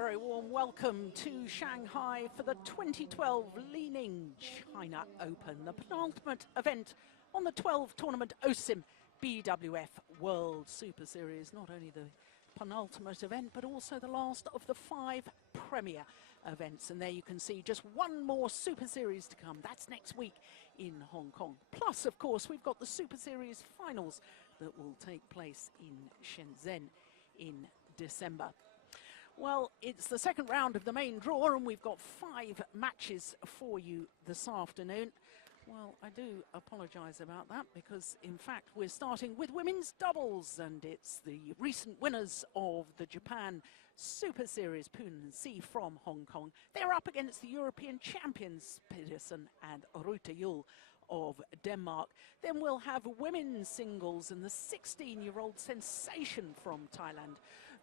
very warm welcome to Shanghai for the 2012 Li-Ning China Open, the penultimate event on the 12 tournament OSIM BWF World Superseries. Not only the penultimate event, but also the last of the 5 premier events. And there you can see just one more Super Series to come. That's next week in Hong Kong. Plus, of course, we've got the Super Series finals that will take place in Shenzhen in December. Well, it's the second round of the main draw, and we've got 5 matches for you this afternoon. Well, I do apologise about that because, in fact, we're starting with women's doubles, and it's the recent winners of the Japan Super Series, Poon and C from Hong Kong. They're up against the European champions, C.Pedersen and Juhl of Denmark. Then we'll have women's singles and the 16-year-old sensation from Thailand,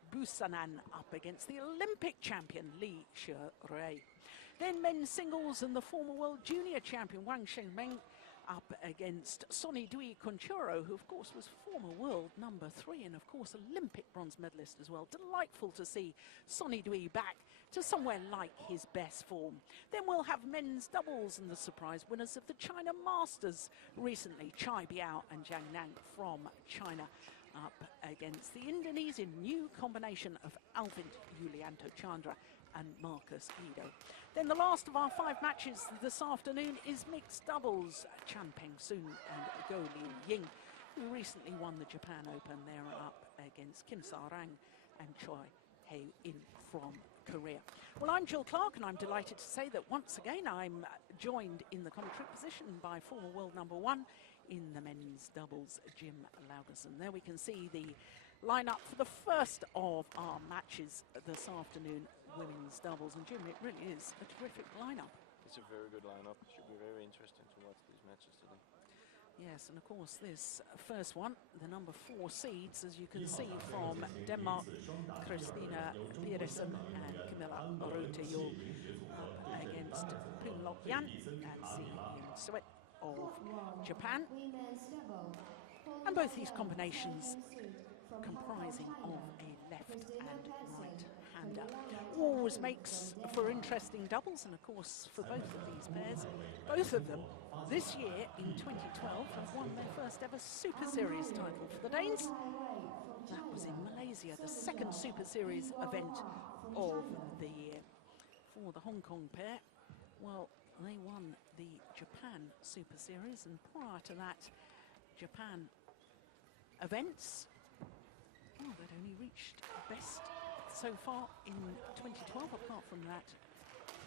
Busanan, up against the Olympic champion Li-Ning. Then men's singles and the former world junior champion Wang Shengmeng up against Sonny Dui Conchuro, who of course was former world number 3 and of course Olympic bronze medalist as well. Delightful to see Sonny Dui back to somewhere like his best form. Then we'll have men's doubles and the surprise winners of the China Masters recently, Chai Biao and Zhang Nan from China, up against the Indonesian new combination of Alvin Yulianto Chandra and Marcus Guido. Then the last of our 5 matches this afternoon is mixed doubles. Chan Peng Soon and Go Li-Ning, who recently won the Japan Open. They're up against Kim Sa-rang and Choi Hae-in from Korea. Well, I'm Jill Clark, and I'm delighted to say that once again I'm joined in the commentary position by former world number 1 in the men's doubles, Jim Lauderson. There we can see the lineup for the first of our matches this afternoon, women's doubles. And Jim, it really is a terrific lineup. It's a very good lineup. It should be very interesting to watch these matches today. Yes, and of course this first one, the number 4 seeds, as you can see from Denmark, Christinna, Pedersen and Kamilla Juhl up against Poon Lok-yan and Suet of Japan. And both these combinations comprising of a left and right-hander. Always makes for interesting doubles, and of course for both of these pairs, both of them this year in 2012 have won their first ever Super Series title. For the Danes, that was in Malaysia, the second Super Series event of the year. For the Hong Kong pair, well, they won the Japan Super Series, and prior to that Japan events, well, they'd only reached best so far in 2012. Apart from that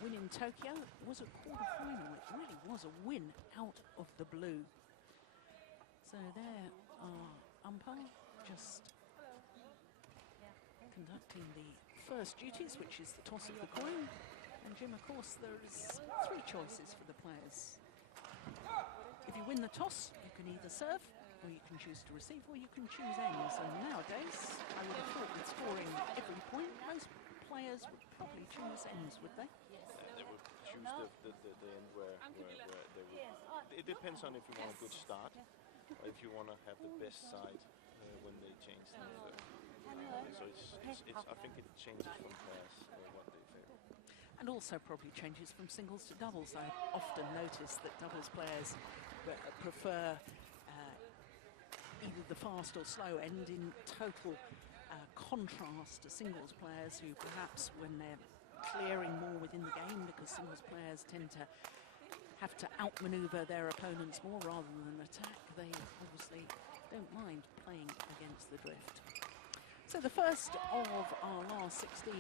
win in Tokyo, it was a quarter-final. It really was a win out of the blue. So there are umpire just conducting the first duties, which is the toss of the coin. And Jim, of course, there's 3 choices for the players. If you win the toss, you can either serve, or you can choose to receive, or you can choose end. So nowadays, I would have thought with scoring every point, most players would probably choose ends, would they? They would choose the end where they would. It depends on if you want a good start, or if you want to have the best side when they change things. So I think it changes from players what they favor. And also probably changes from singles to doubles. I often notice that doubles players prefer either the fast or slow end, in total contrast to singles players who perhaps, when they're clearing more within the game, because singles players tend to have to outmaneuver their opponents more rather than attack, they obviously don't mind playing against the drift. So the first of our last 16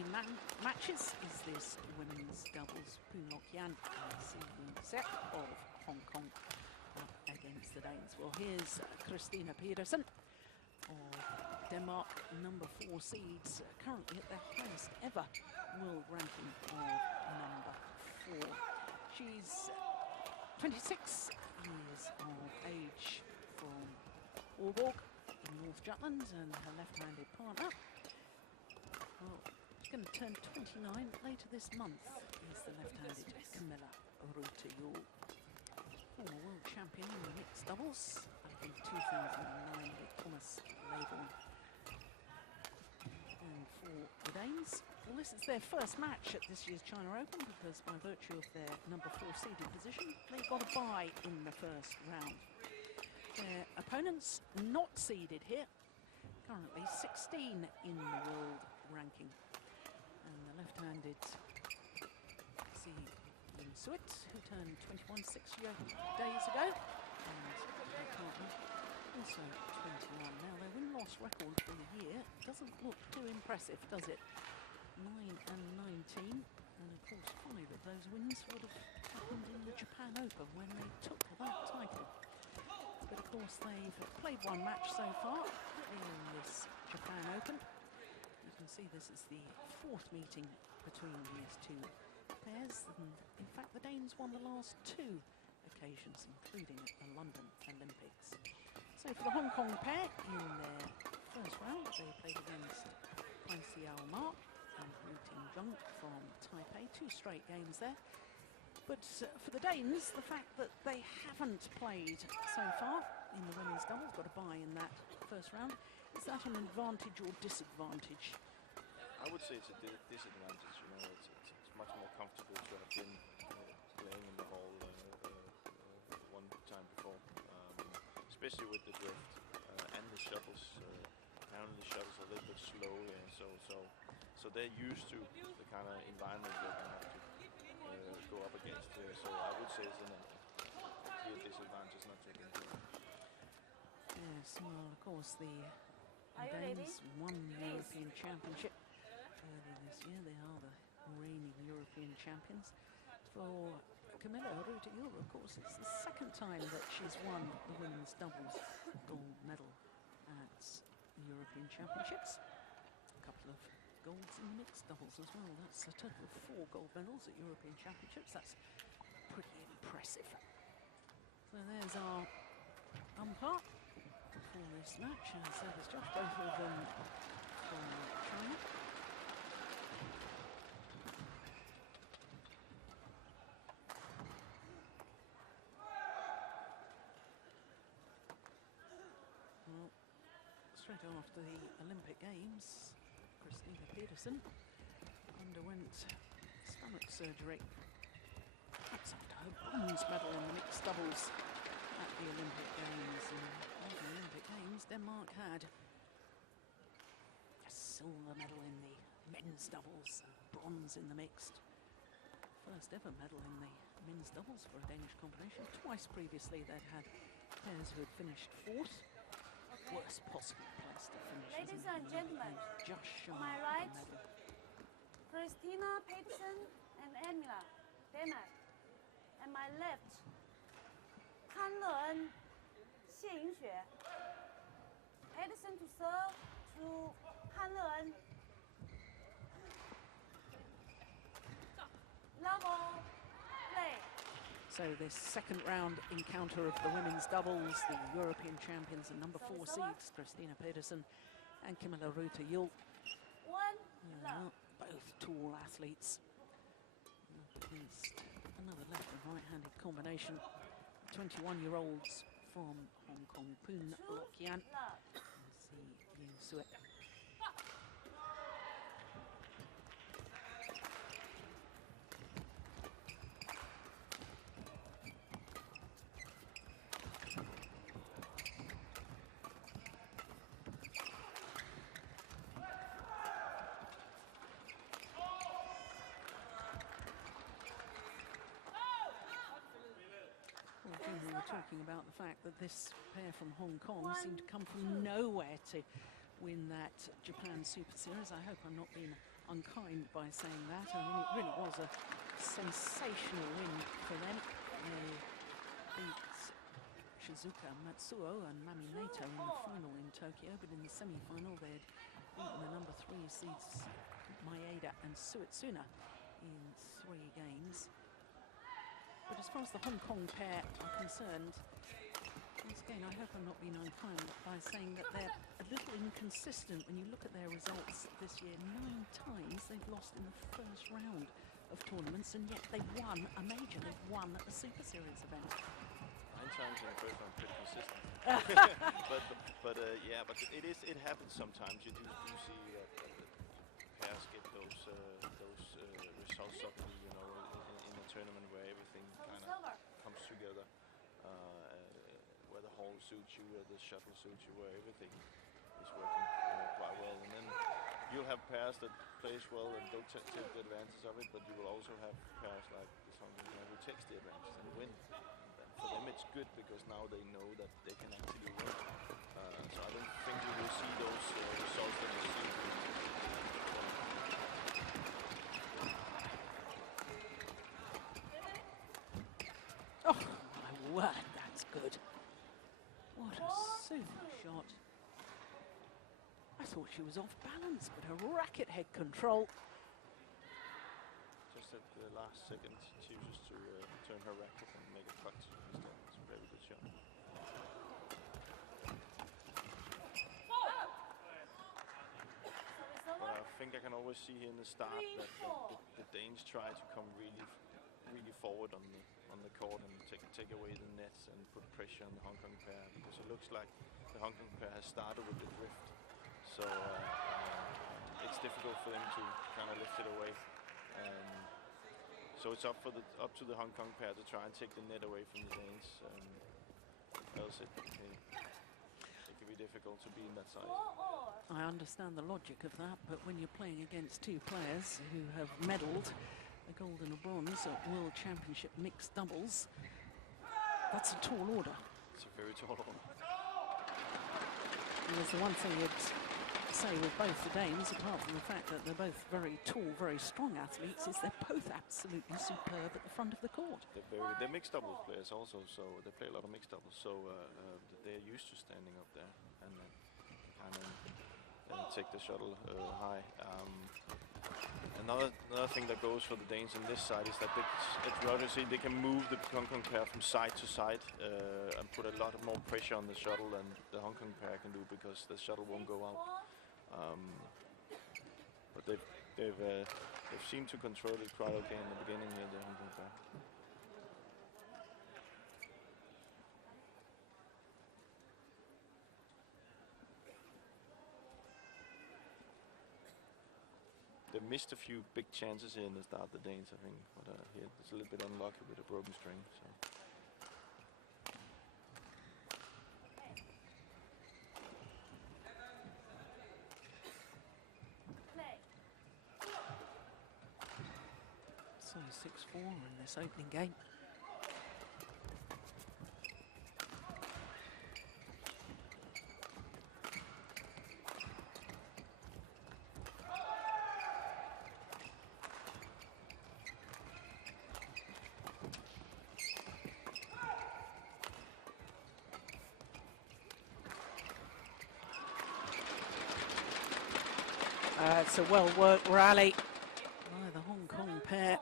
matches is this women's doubles, Poon Lok-yan and Suet of Hong Kong up against the Danes. Well, here's Christinna Pedersen of Denmark, number 4 seeds, currently at their highest ever world ranking of number 4. She's 26 years of age, from Aalborg in North Jutland, and her left-handed partner, well, she's going to turn 29 later this month, is the left-handed Kamilla Juhl. Former world champion in the mixed doubles back in 2009 with Thomas Lavon. And for the Danes, Well, this is their first match at this year's China Open because by virtue of their number 4 seeded position, they got a bye in the first round. Their opponents not seeded here, currently 16 in the world ranking. And the left-handed Suet, who turned 21 days ago, and her partner also 21. Now their win-loss record for the year doesn't look too impressive, does it? 9 and 19, and of course 5 of those wins would have happened in the Japan Open when they took that title. But of course they've played one match so far in this Japan Open. You can see this is the 4th meeting between these two pairs, and in fact the Danes won the last 2 occasions, including at the London Olympics. So for the Hong Kong pair, in their first round, they played against Pan Xiao Ma and Hu Ting from Taipei. 2 straight games there. But for the Danes, the fact that they haven't played so far in the women's doubles, got a bye in that first round, is that an advantage or disadvantage? I would say it's a disadvantage. You know, it's much more comfortable to have been playing in the hall one time before, especially with the drift and the shuttles. Apparently the shuttles are a little bit slow, so they're used to the kind of environment they're going to have to go up against. So I would say it's a clear disadvantage not to have been. Yes, well, of course, the Danes won the European Championship earlier this year. They are the reigning European champions. For Kamilla, of course, it's the 2nd time that she's won the women's doubles gold medal at the European Championships. A couple of golds in the mixed doubles as well. That's a total of 4 gold medals at European Championships. That's pretty impressive. So there's our umpire for this match, and service judge, both of them from China. Well, straight after the Olympic Games, C.Pedersen underwent stomach surgery. That's after her bronze medal in the mixed doubles at the Olympic Games. And at the Olympic Games, Denmark had a silver medal in the men's doubles, bronze in the mixed. First ever medal in the men's doubles for a Danish combination. Twice previously they'd had pairs who had finished 4th. Worst possible place to finish. Ladies and gentlemen, just shy on my of right, the medal. Christinna, Pedersen, and Kamilla, Denmark. And my left, Kamilla, Ying. Pedersen to serve to Kamilla. Level, play. So this 2nd round encounter of the women's doubles, the European champions and number 4 seeds, Christinna Pedersen and Kamilla Juhl. Both tall athletes. Against another left and right-handed combination. 21-year-olds from Hong Kong, Poon, Lokian. Ying, Suet. We were talking about the fact that this pair from Hong Kong seemed to come from nowhere to win that Japan Super Series. I hope I'm not being unkind by saying that. I mean, it really was a sensational win for them. They beat Shizuka Matsuo and Mami Nato in the final in Tokyo, but in the semi-final they'd beaten the number 3 seeds Maeda and Suet in 3 games. But as far as the Hong Kong pair are concerned, once again, I hope I'm not being unkind by saying that they're a little inconsistent when you look at their results this year. 9 times they've lost in the first round of tournaments, and yet they've won a major. They've won a Super Series event. 9 times in the first round, pretty consistent. but it happens sometimes. You do see pairs get those how suddenly, you know, in a tournament where everything kind of comes together, where the hall suits you, where the shuttle suits you, where everything is working quite well. And then you'll have pairs that plays well and they take the advantage of it, but you will also have pairs like this Hong Kong pair who takes the advantage and win. And for them it's good because now they know that they can actually win. So I don't think we will see those results that we see. Oh my word, that's good. What a super shot. I thought she was off balance, but her racket head control. Just at the last second, she chooses to turn her racket and make a cut instead. It's a very good shot. But I think I can always see here in the start that the Danes try to come really forward on the court and take away the nets and put pressure on the Hong Kong pair, because it looks like the Hong Kong pair has started with the drift. So it's difficult for them to kind of lift it away. So it's up to the Hong Kong pair to try and take the net away from the Danes. Else it can be difficult to be in that side. I understand the logic of that, but when you're playing against two players who have medalled a gold and a bronze at World Championship mixed doubles, that's a tall order. It's a very tall order. And there's the one thing you'd say with both the Danes, apart from the fact that they're both very tall, very strong athletes, is they're both absolutely superb at the front of the court. They're mixed doubles players also, so they play a lot of mixed doubles, so they're used to standing up there and kind of take the shuttle high. Another thing that goes for the Danes on this side is that they can move the Hong Kong pair from side to side and put a lot more pressure on the shuttle than the Hong Kong pair can do, because the shuttle won't go out. But they've seemed to control it quite okay in the beginning here, the Hong Kong pair. They missed a few big chances here in the start, the Danes, I think. But here it's a little bit unlucky with a broken string. So 6-4 in this opening game. It's a well-worked rally by the Hong Kong pair.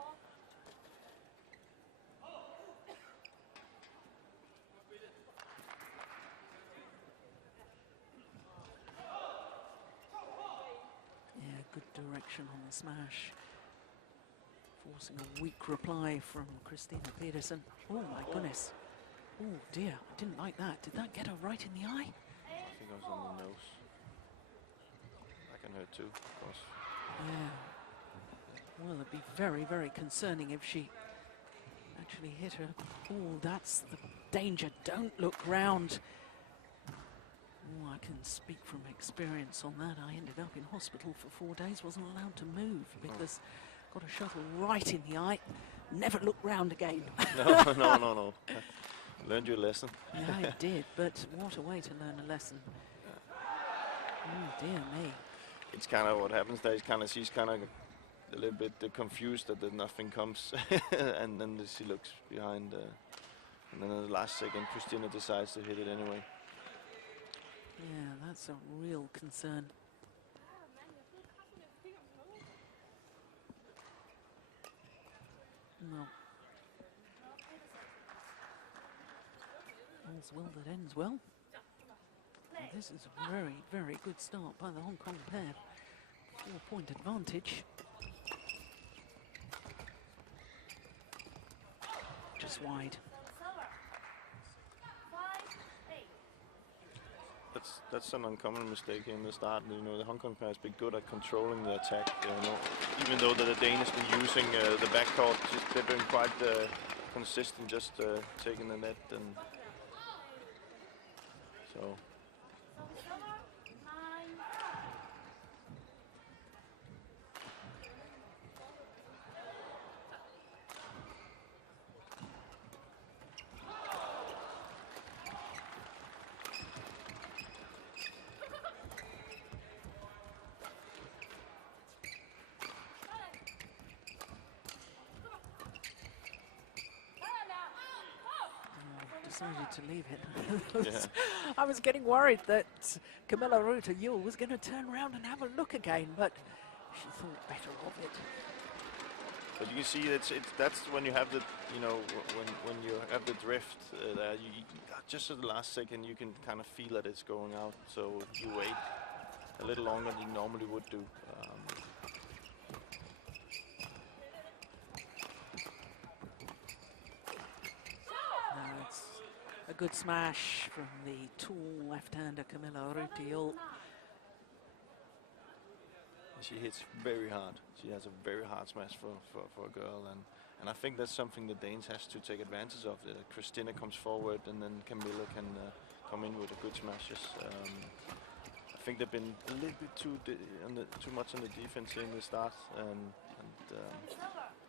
Yeah, good direction on the smash. Forcing a weak reply from C.Pedersen. Oh my goodness. Oh dear, I didn't like that. Did that get her right in the eye? I think I was on the nose. That can hurt too, of course. Yeah. Well, it'd be very, very concerning if she actually hit her. Oh, that's the danger. Don't look round. Oh, I can speak from experience on that. I ended up in hospital for 4 days, wasn't allowed to move because got a shuttle right in the eye. Never look round again. No. Learned your lesson. Yeah, I did, but what a way to learn a lesson. Oh, dear me. It's kind of what happens there. She's kind of a little bit confused that nothing comes, and then she looks behind, and then at the last second, Christinna decides to hit it anyway. Yeah, that's a real concern. No. All's well that ends well. And this is a very, very good start by the Hong Kong pair. 4-point advantage. Just wide. that's an uncommon mistake in the start. You know, the Hong Kong pair has been good at controlling the attack. You know, even though the Danes been using the backcourt, they've been quite consistent, just taking the net and so. Decided to leave it. I was getting worried that Kamilla Juhl was going to turn around and have a look again, but she thought better of it. But you can see that's when you have the, you know, when you have the drift there, you just at the last second you can kind of feel that it's going out. So you wait a little longer than you normally would do. A good smash from the tall left-hander Kamilla Juhl. She hits very hard. She has a very hard smash for a girl, and I think that's something the Danes has to take advantage of. Christinna comes forward, and then Kamilla can come in with the good smashes. I think they've been a little bit too much on the defense here in the start, and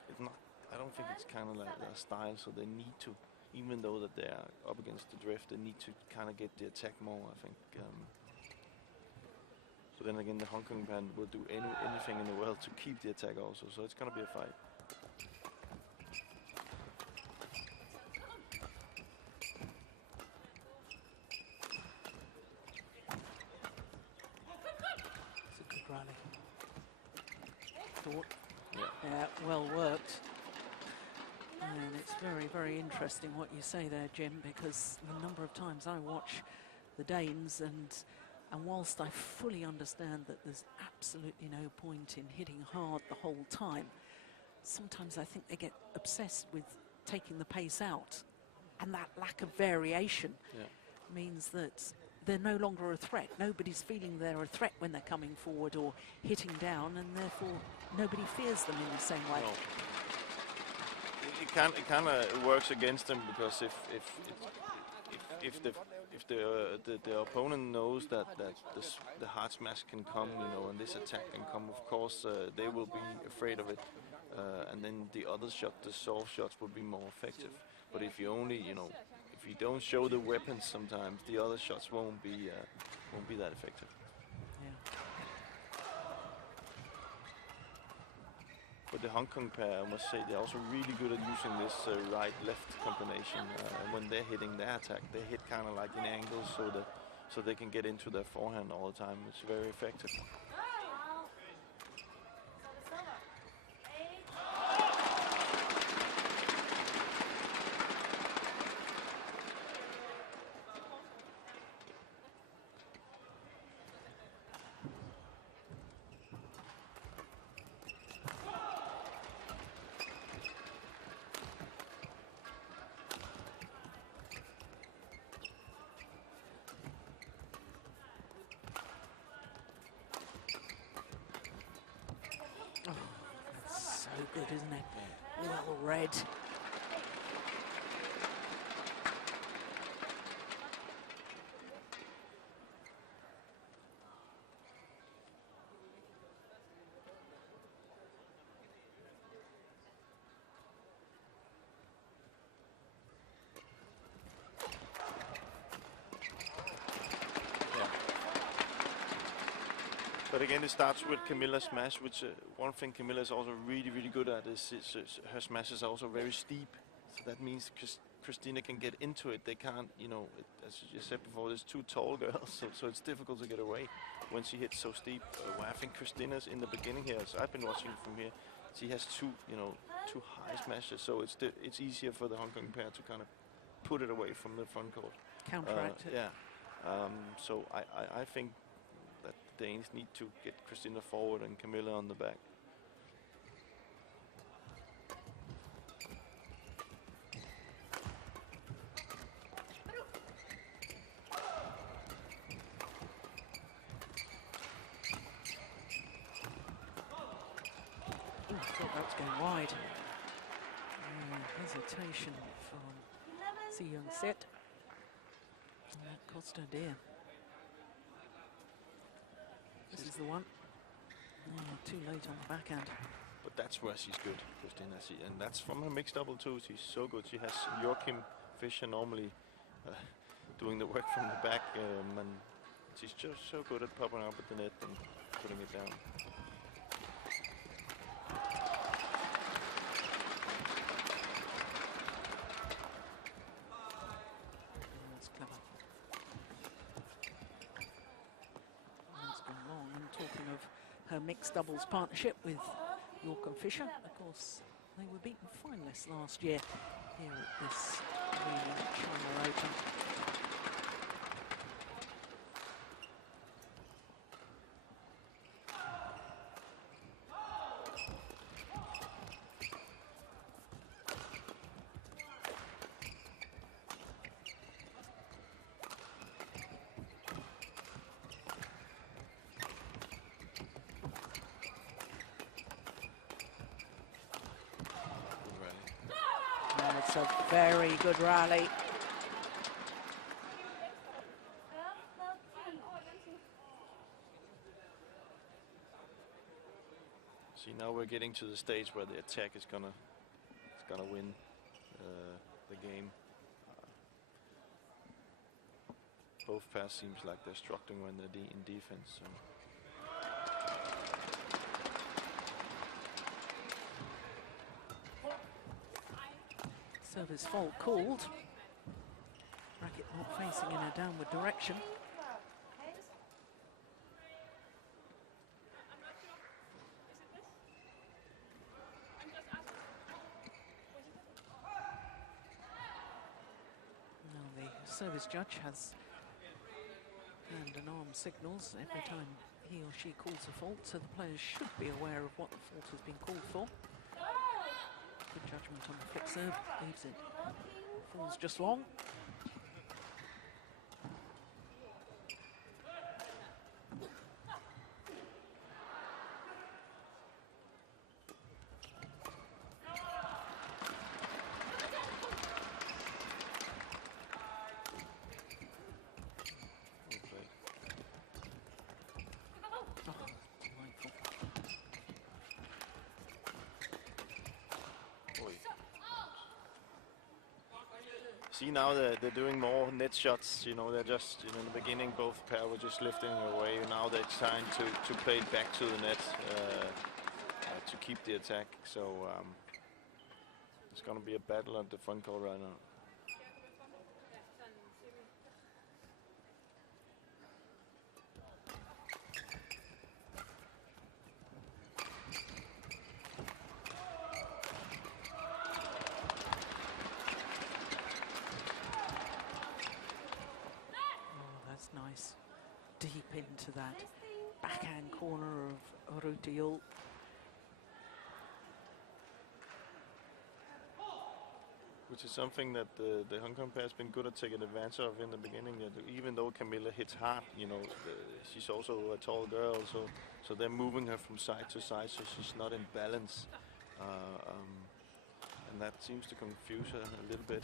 it's not. I don't think it's kind of like their style, so they need to. Even though that they are up against the drift, they need to kind of get the attack more, I think. So then again, the Hong Kong band will do anything in the world to keep the attack also, so it's going to be a fight. It's a good rally. Thought. Yeah, well worked. And it's very, very interesting what you say there, Jim, because the number of times I watch the Danes, and whilst I fully understand that there's absolutely no point in hitting hard the whole time, sometimes I think they get obsessed with taking the pace out, and that lack of variation means that they're no longer a threat. Nobody's feeling they're a threat when they're coming forward or hitting down, and therefore nobody fears them in the same way. No. It kind of works against them, because if the opponent knows that the hard smash can come, you know, and this attack can come, of course they will be afraid of it, and then the other shot, the soft shots, will be more effective. But if you only, you know, if you don't show the weapons, sometimes the other shots won't be that effective. But the Hong Kong pair, I must say, they're also really good at using this right-left combination. When they're hitting their attack, they hit kind of like in angles, so they can get into their forehand all the time. It's very effective. Good, isn't it? Well read. But again, it starts with Kamilla's smash, which one thing Kamilla is also really, really good at is her smashes are also very steep. So that means Christinna can get into it. They can't, you know, as you said before, there's two tall girls, so it's difficult to get away when she hits so steep. I think Christinna's in the beginning here, so I've been watching from here. She has two high smashes, so it's easier for the Hong Kong pair to kind of put it away from the front court. Counteract it. Yeah. So I think that the Danes need to get Christinna forward and Kamilla on the back. Ooh, I thought that was going wide. Hesitation from Suet. And that cost her dear. This is the one. Oh, too late on the backhand. But that's where she's good, Christinna. And that's from her mixed double too. She's so good. She has Joachim Fischer normally doing the work from the back, and she's just so good at popping up at the net and putting it down. That's clever. That's gone long. And talking of her mixed doubles partnership with Joachim Fischer, of course, they were beaten finalists last year here at this China Open. It's a very good rally. See, now we're getting to the stage where the attack is gonna win the game. Both pairs seems like they're struggling when they're in defense. So. Service fault called. Racket not facing in a downward direction. Now the service judge has hand and arm signals every time he or she calls a fault, so the players should be aware of what the fault has been called for. Good judgment on the flick serve, leaves it. Falls just long. See, now they're doing more net shots. You know, they're just, in the beginning both pair were just lifting away. Now they're trying to play it back to the net to keep the attack. So it's going to be a battle at the front court right now. Nice, deep into that backhand corner of Juhl. Which is something that the Hong Kong pair has been good at taking advantage of in the beginning. Even though Kamilla hits hard, she's also a tall girl, so they're moving her from side to side, so she's not in balance, and that seems to confuse her a little bit.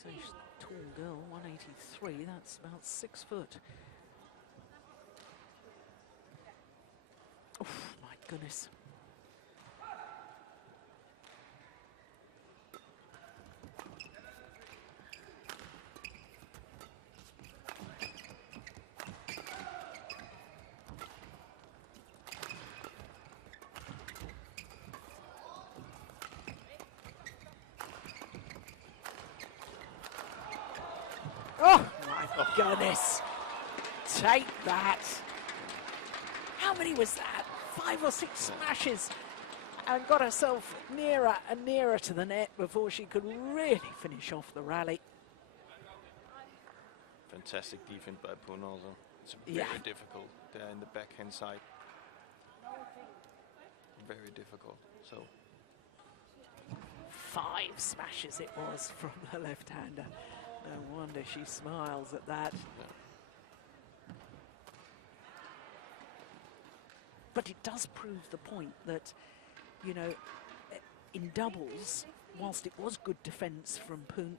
So she's a tall girl, 183, that's about 6 foot. Oh, my goodness. Oh my goodness, take that. How many was that? 5 or 6 smashes and got herself nearer and nearer to the net before she could really finish off the rally. Fantastic defense by Poon also. It's very difficult there in the backhand side. Very difficult. So 5 smashes it was from the left-hander. No wonder she smiles at that. Yeah. But it does prove the point that, you know, in doubles, whilst it was good defence from Poon,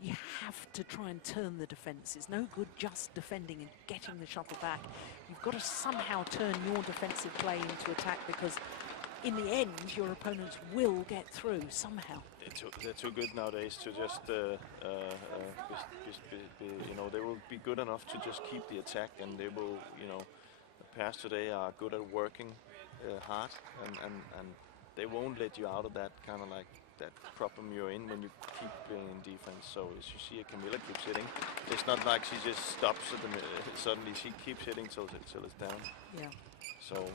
you have to try and turn the defence. It's no good just defending and getting the shuttle back. You've got to somehow turn your defensive play into attack, because in the end, your opponents will get through somehow. They're too good nowadays to just, you know, they will be good enough to just keep the attack, and they will, you know, the pairs today are good at working hard, and they won't let you out of that kind of like that problem you're in when you keep playing in defense. So as you see, Kamilla keeps hitting. It's not like she just stops at the suddenly. She keeps hitting till it's down. Yeah. So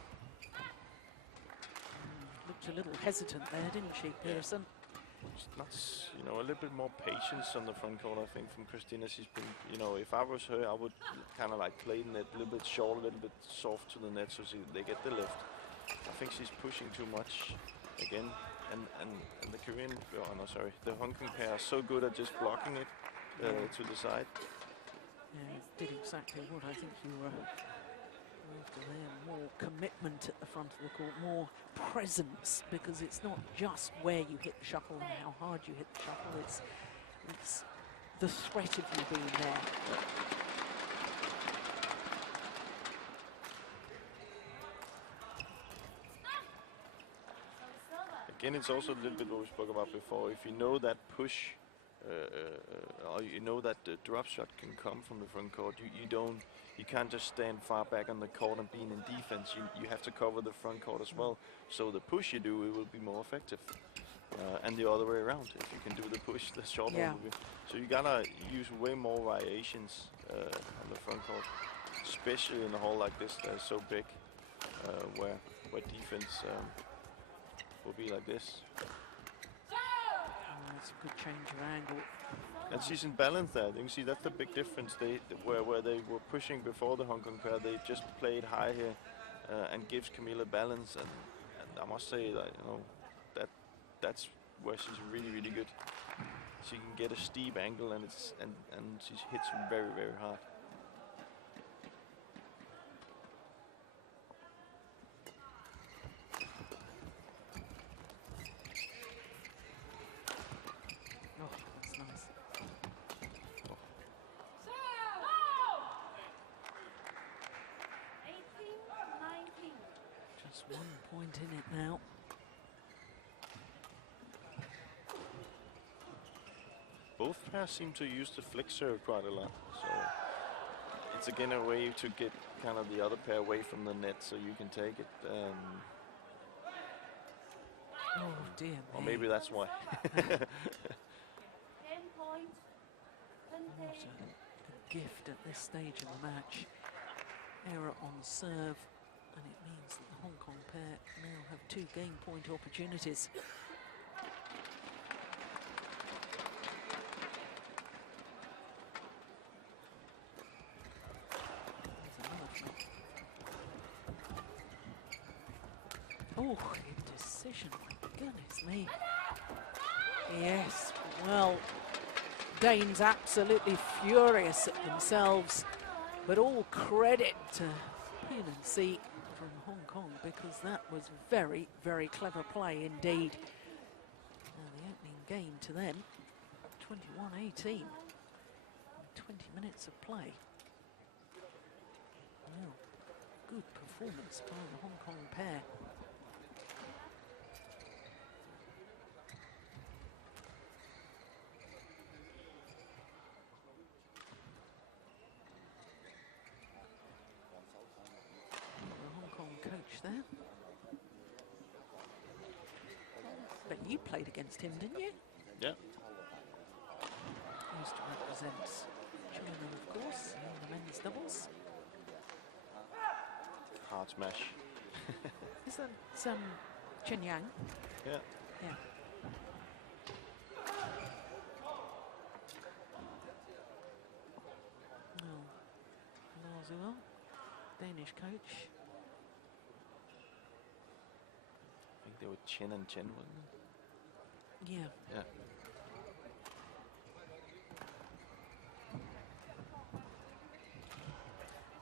looked a little hesitant there, didn't she, Pedersen? It's not, you know, a little bit more patience on the front court, I think, from Christinna. She's been, you know, if I was her, I would kind of like play the net a little bit short, a little bit soft to the net, so they get the lift. I think she's pushing too much again, and the Korean, oh no, sorry, the Hong Kong pair are so good at just blocking it to the side. Yeah, did exactly what I think you were after there. More commitment at the front of the court, more presence, because it's not just where you hit the shuttle and how hard you hit the shuttle, it's the threat of you being there. Again, it's also a little bit what we spoke about before. If you know that push, or you know that the drop shot can come from the front court, you can't just stand far back on the court and being in defense. You have to cover the front court as well. So the push you do, it will be more effective. And the other way around. If you can do the push, the short one will be. So you gotta use way more variations on the front court, especially in a hall like this that is so big, where defense will be like this. That's a good change of angle. And she's in balance there. You can see that's the big difference. Where they were pushing before the Hong Kong pair, they just played high here and gives Kamilla balance. And I must say that, you know, that's where she's really, really good. She can get a steep angle, and she hits very, very hard. In it now. Both pairs seem to use the flick serve quite a lot, so it's again a way to get kind of the other pair away from the net, so you can take it. Oh dear. Or maybe that's why. 10 points. What a gift at this stage of the match. Error on serve. And it means that the Hong Kong pair now have 2 game point opportunities. Oh, decision, goodness me. Yes, well, Danes absolutely furious at themselves, but all credit to Poon and C from Hong Kong, because that was very, very clever play indeed. Now the opening game to them, 21-18, 20 minutes of play. Well, good performance by the Hong Kong pair. Coach there. But you played against him, didn't you? Yeah. Used to represent China, of course, in the men's doubles. Hard smash. Is that some Chen Yang? Yeah. Yeah. Well, Suet, Danish coach. I think they were Chen and Chen, wasn't it? Yeah. Yeah.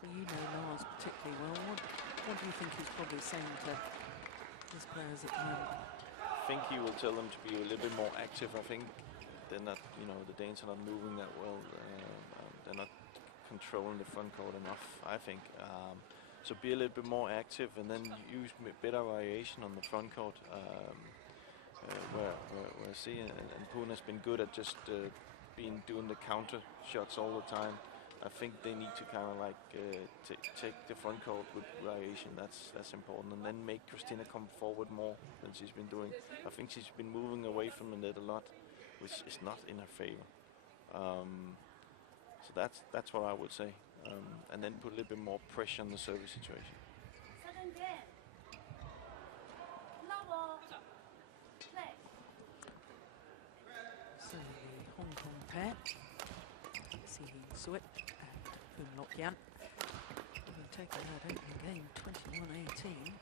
Well, you know Lars particularly well. What do you think he's probably saying to his players at the moment? I think he will tell them to be a little bit more active. I think they're not, you know, the Danes are not moving that well. They're not controlling the front court enough, I think. So be a little bit more active and then use better variation on the front court. Where C and Poon has been good at just doing the counter shots all the time. I think they need to kind of like take the front court with variation. That's important, and then make Christinna come forward more than she's been doing. I think she's been moving away from the net a lot, which is not in her favor. So that's what I would say, and then put a little bit more pressure on the service situation. Second game. Level. Play. So the Hong Kong pair, Suet and Poon Yan, will take that opening game 21-18.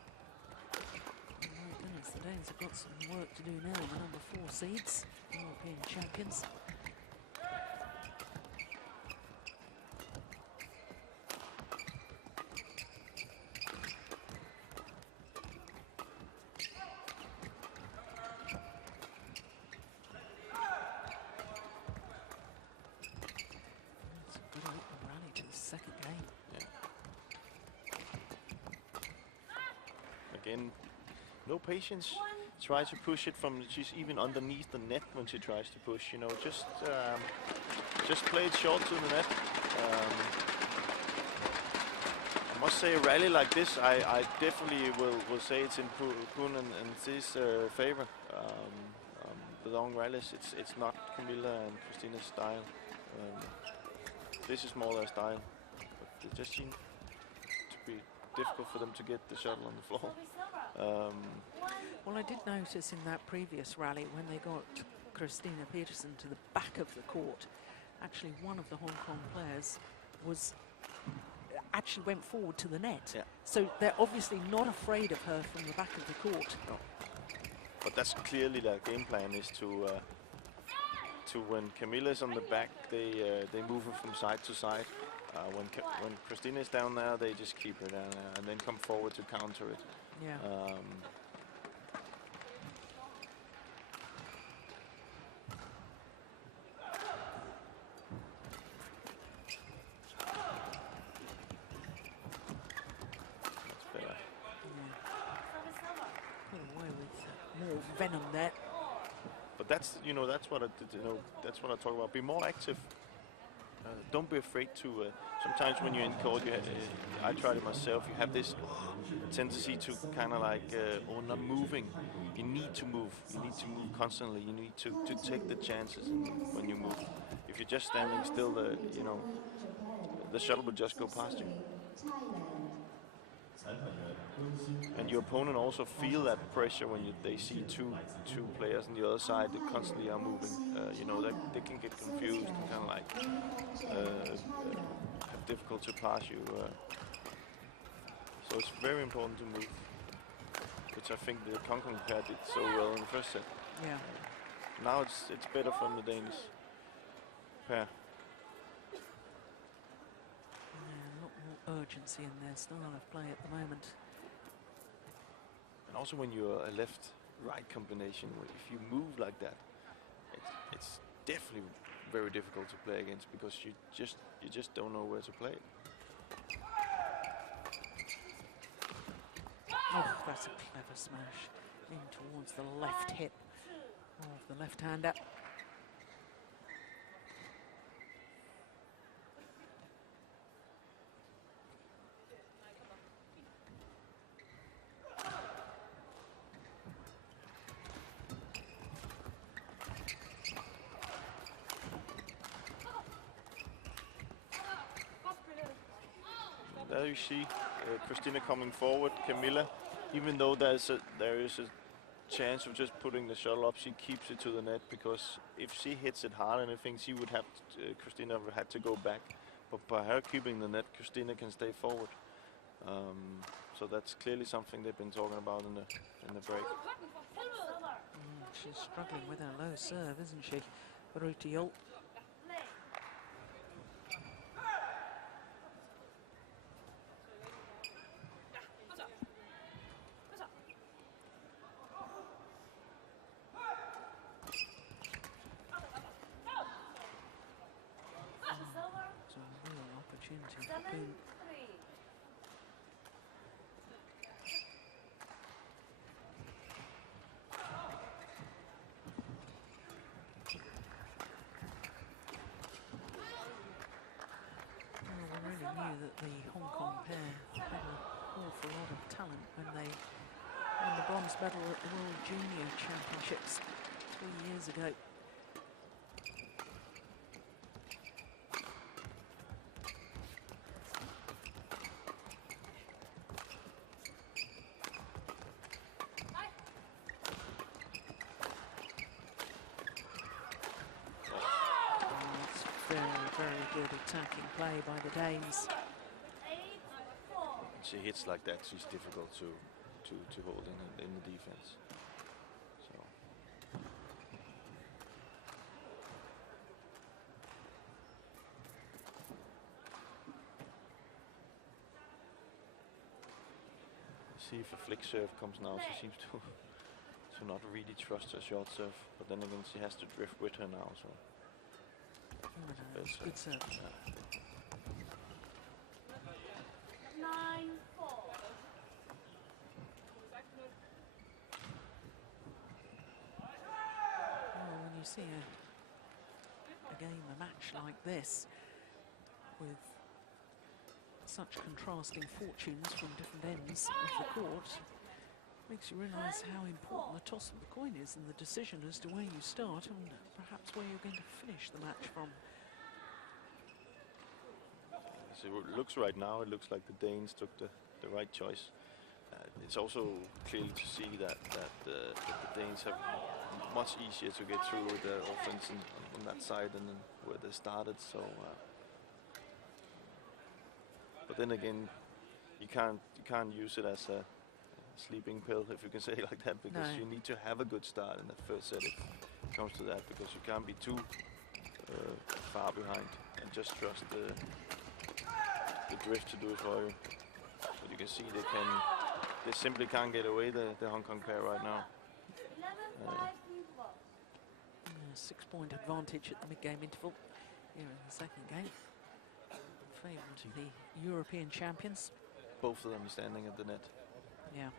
My goodness, the Danes have got some work to do now. The number 4 seeds, European champions. Again, no patience. Try to push it from. She's even underneath the net when she tries to push. You know, just play it short to the net. I must say, a rally like this, I definitely will say it's in Poon and C's favor. The long rallies, it's not Kamilla and Christinna's style. This is more their style, but it just seems to be difficult for them to get the shuttle on the floor. Well, I did notice in that previous rally when they got C.Pedersen to the back of the court, actually one of the Hong Kong players actually went forward to the net. Yeah. So they're obviously not afraid of her from the back of the court. No. But that's clearly their game plan, is to when Kamilla's on the back, they move her from side to side. When Christinna is down there, they just keep her down there and then come forward to counter it. Yeah. That's better. Put away with more venom there. But that's what that's what I talk about. Be more active. Don't be afraid to. Sometimes when you're in court, I tried it myself. You have this tendency to kind of like, not moving. You need to move. You need to move constantly. You need to take the chances when you move. If you're just standing still, the shuttle will just go past you. And your opponent also feel that pressure when they see two players on the other side that constantly are moving. They can get confused and kind of like have difficulty to pass you. So it's very important to move, which I think the Hong Kong pair did so well in the first set. Yeah. Now it's better from the Danish pair. A lot more urgency in their style of play at the moment. And also when you're a left-right combination, if you move like that, it's definitely very difficult to play against, because you just don't know where to play. Oh, that's a clever smash in towards the left hip of the left-hander. There you see Christinna coming forward. Kamilla, even though there is a chance of just putting the shuttle up, she keeps it to the net, because if she hits it hard, and I think she would have Christinna would have to go back. But by her keeping the net, Christinna can stay forward. So that's clearly something they've been talking about in the break. She's struggling with her low serve, isn't she, Juhl? Poon. 7-3. Well, we really knew that the Hong Kong pair had an awful lot of talent when they won the bronze medal at the World Junior Championships 3 years ago. Very good attacking play by the Danes. 8-4. She hits like that, she's difficult to hold in the defense. So see if a flick serve comes now. She seems to not really trust her short serve, but then again she has to drift with her now. So. Good serve. 9-4. Well, when you see a match like this with such contrasting fortunes from different ends of the court, makes you realise how important the toss of the coin is and the decision as to where you start and perhaps where you're going to finish the match from. So it looks right now, it looks like the Danes took the right choice. It's also clearly to see that the Danes have much easier to get through with the offense on that side than where they started. So, but then again, you can't use it as a sleeping pill, if you can say it like that, because you need to have a good start in the first set if it comes to that, because you can't be too far behind and just trust the drift to do it for you. But you can see they simply can't get away, the Hong Kong pair right now. 6-point advantage at the mid-game interval here in the second game. Favour to the European champions. Both of them standing at the net. Yeah.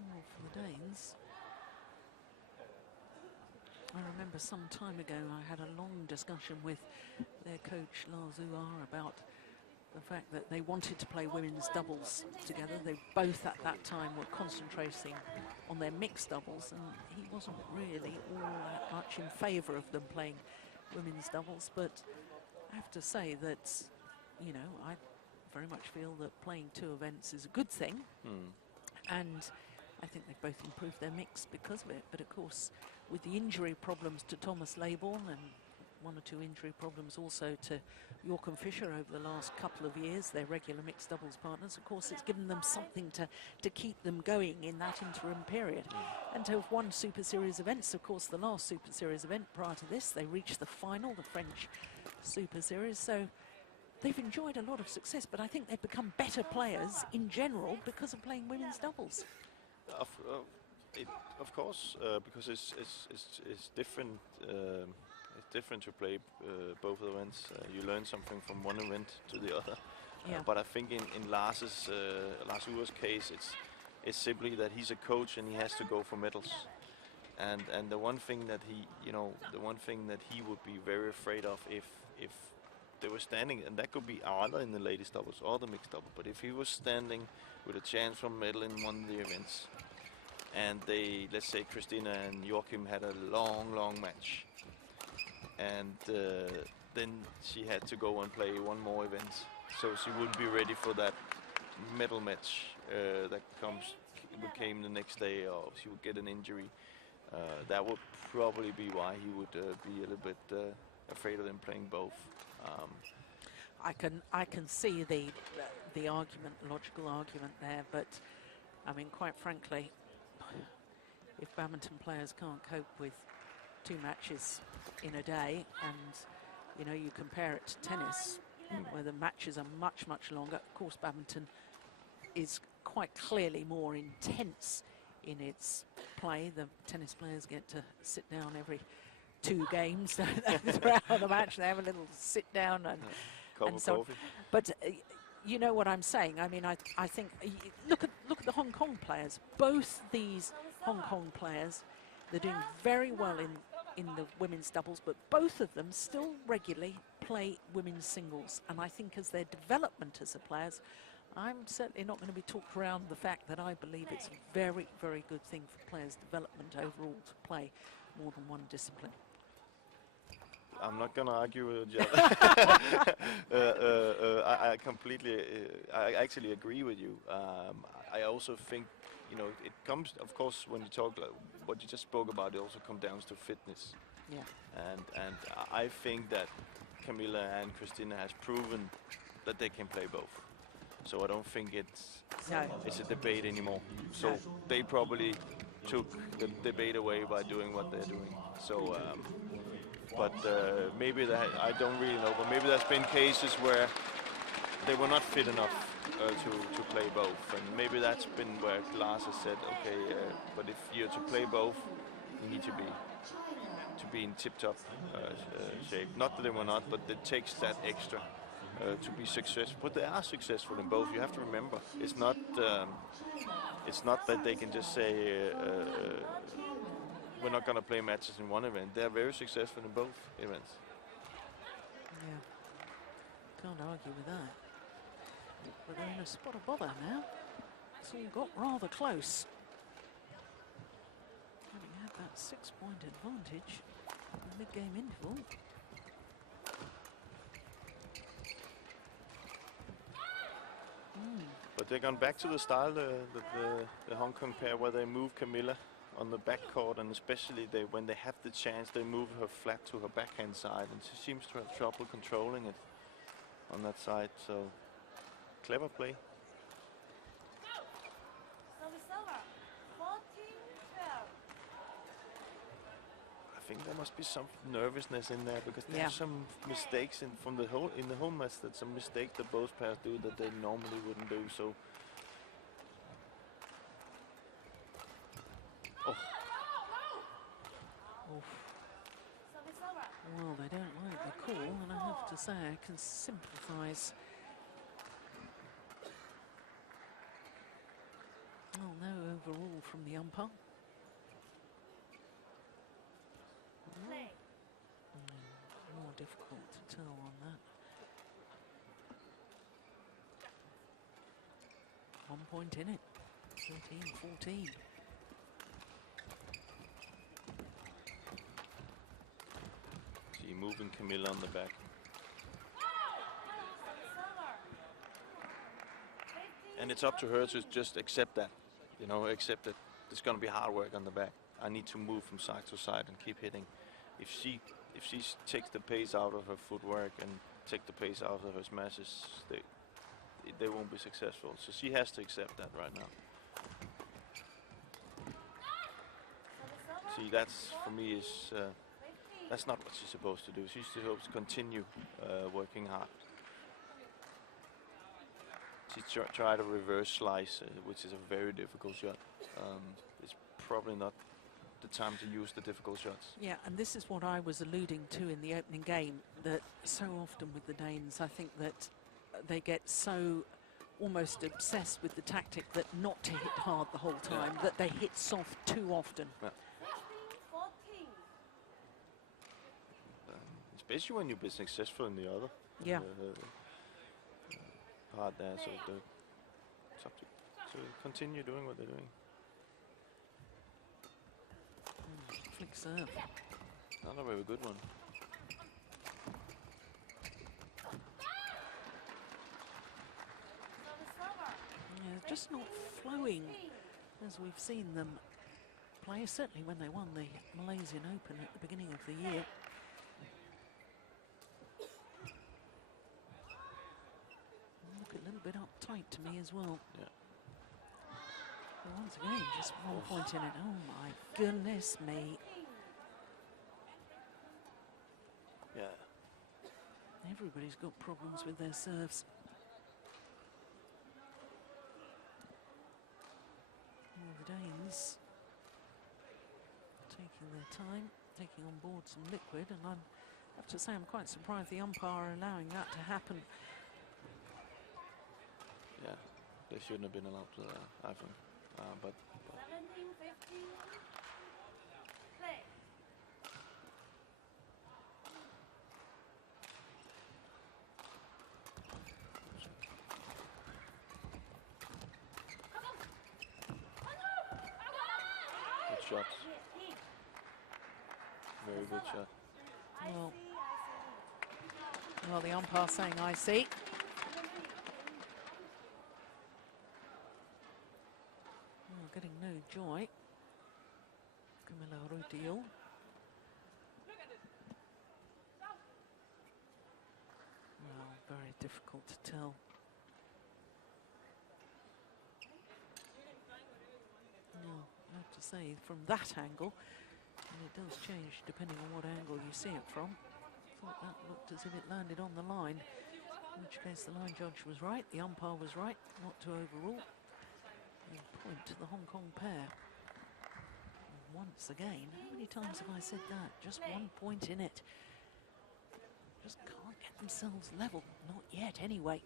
Well, for the Danes, I remember some time ago I had a long discussion with their coach Lars Uar about the fact that they wanted to play women's doubles together. They both at that time were concentrating on their mixed doubles, and he wasn't really all that much in favour of them playing women's doubles. But I have to say that, you know, I very much feel that playing two events is a good thing. And I think they've both improved their mix because of it. But of course, with the injury problems to Thomas Laybourne and one or two injury problems also to York and Fisher over the last couple of years, their regular mixed doubles partners, of course it's given them something to keep them going in that interim period. And to have won Super Series events, of course the last Super Series event prior to this, they reached the final, the French Super Series. So they've enjoyed a lot of success, but I think they've become better players in general because of playing women's doubles. Of course, because it's different. It's different to play both events. You learn something from one event to the other. Yeah. But I think in Lars Uhr's case, it's simply that he's a coach and he has to go for medals. And the one thing that he would be very afraid of if they were standing, and that could be either in the ladies doubles or the mixed double, but if he was standing with a chance for medal in one of the events, and they, let's say Christinna and Joachim had a long match, and then she had to go and play one more event, so she wouldn't be ready for that medal match that came the next day, or she would get an injury. That would probably be why he would be a little bit afraid of them playing both. I can see the argument, logical argument there, but I mean, quite frankly, if badminton players can't cope with 2 matches in a day, and you know, you compare it to tennis, where the matches are much, much longer. Of course, badminton is quite clearly more intense in its play. The tennis players get to sit down every 2 games throughout the match. They have a little sit down and so on. But you know what I'm saying. I mean, I think look at the Hong Kong players. Both these Hong Kong players, they're doing very well in the women's doubles, but both of them still regularly play women's singles. And I think as their development as a players, I'm certainly not going to be talked around the fact that I believe it's a very, very good thing for players' development overall to play more than one discipline. I'm not going to argue with you. I completely, I actually agree with you. I also think, you know, it comes, of course, when you talk, what you just spoke about, it also comes down to fitness. Yeah. And I think that Kamilla and Christinna has proven that they can play both. So I don't think it's a debate anymore. So they probably took the debate away by doing what they're doing. So, but maybe that, I don't really know, but maybe there's been cases where they were not fit enough to play both, and maybe that's been where Lars has said, okay, but if you're to play both, you need to be in tip-top shape. Not that they were not, but it takes that extra to be successful. But they are successful in both. You have to remember, it's not that they can just say we're not going to play matches in one event. They're very successful in both events. Yeah, can't argue with that. But they're in a spot of bother now. It's all got rather close. Having had that 6-point advantage in the mid-game interval. But they've gone back to the style, the Hong Kong pair, where they move Kamilla on the back court, and especially when they have the chance, they move her flat to her backhand side, and she seems to have trouble controlling it on that side. So clever play. I think there must be some nervousness in there, because there's some mistakes in the whole match. That some mistakes that both pairs do that they normally wouldn't do. So. Well, they don't like the call, and I have to say I can sympathise. Oh, no overall from the umpire. More difficult to tell on that. 1 point in it. 13-14. See, moving Kamilla on the back. And it's up to her to just accept that. You know, accept that there's going to be hard work on the back. I need to move from side to side and keep hitting. If she takes the pace out of her footwork and take the pace out of her smashes, they won't be successful. So she has to accept that right now. See, that's for me is that's not what she's supposed to do. She's supposed to continue working hard. She tried a reverse slice, which is a very difficult shot. It's probably not the time to use the difficult shots. Yeah, and this is what I was alluding to in the opening game, that so often with the Danes, I think that they get so almost obsessed with the tactic that not to hit hard the whole time, that they hit soft too often. Yeah. Especially when you've been successful in the other part there, so it's up to continue doing what they're doing. Flick serve. Not a very good one. Yeah, just not flowing as we've seen them play, certainly when they won the Malaysian Open at the beginning of the year. Look a little bit uptight to me as well. Yeah. But once again, just 1 point in it. Oh my goodness me. Yeah. Everybody's got problems with their serves. All the Danes taking their time, taking on board some liquid, and I have to say I'm quite surprised the umpire allowing that to happen. Yeah, they shouldn't have been allowed to, I think. But 17-15. Play. good shots. Very good shot. Well, the umpire saying I see. Oh, getting no joy. Kamilla Juhl. Well, very difficult to tell. Well, I have to say, from that angle, and it does change depending on what angle you see it from. Thought that looked as if it landed on the line, in which case the line judge was right, the umpire was right, not to overrule. And point to the Hong Kong pair. And once again, how many times have I said that? Just 1 point in it. Just can't get themselves level, not yet anyway.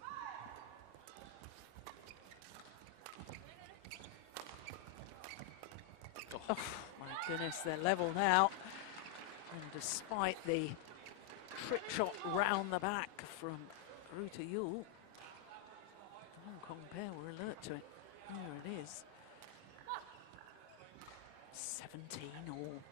Oh, my goodness, they're level now. And despite the trick shot round the back from Juhl, the Hong Kong pair were alert to it. Here it is. 17 all.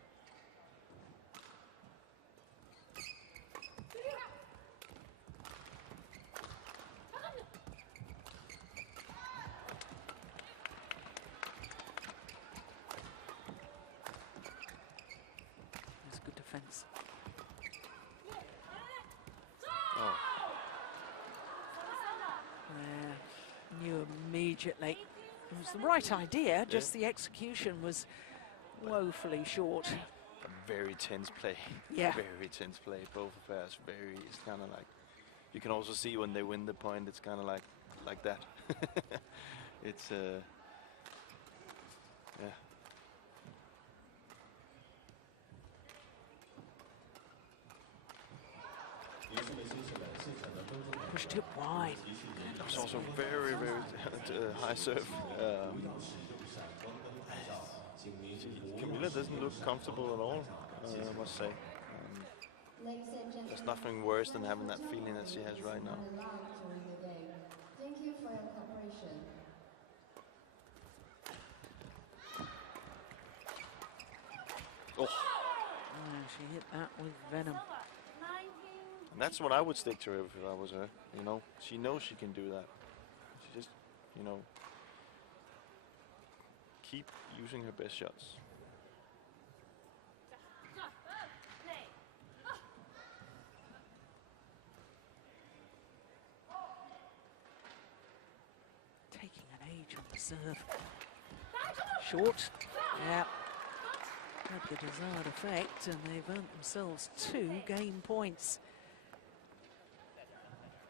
It's good defense. Oh. Knew immediately. It was the right idea, just the execution was woefully short. A very tense play. Yeah. Very tense play. Both affairs very. It's kind of like, you can also see when they win the point. It's kind of like that. It's yeah. Pushed it wide. It was also very high serve. Kamilla doesn't look comfortable at all, I must say. There's nothing worse than having that feeling that she has right now. Thank you for your cooperation. Oh. She hit that with venom. And that's what I would stick to her if I was her. You know, she knows she can do that. She just, you know, keep using her best shots. Taking an age on the serve. Short. Yeah. Had the desired effect, and they've earned themselves 2 game points.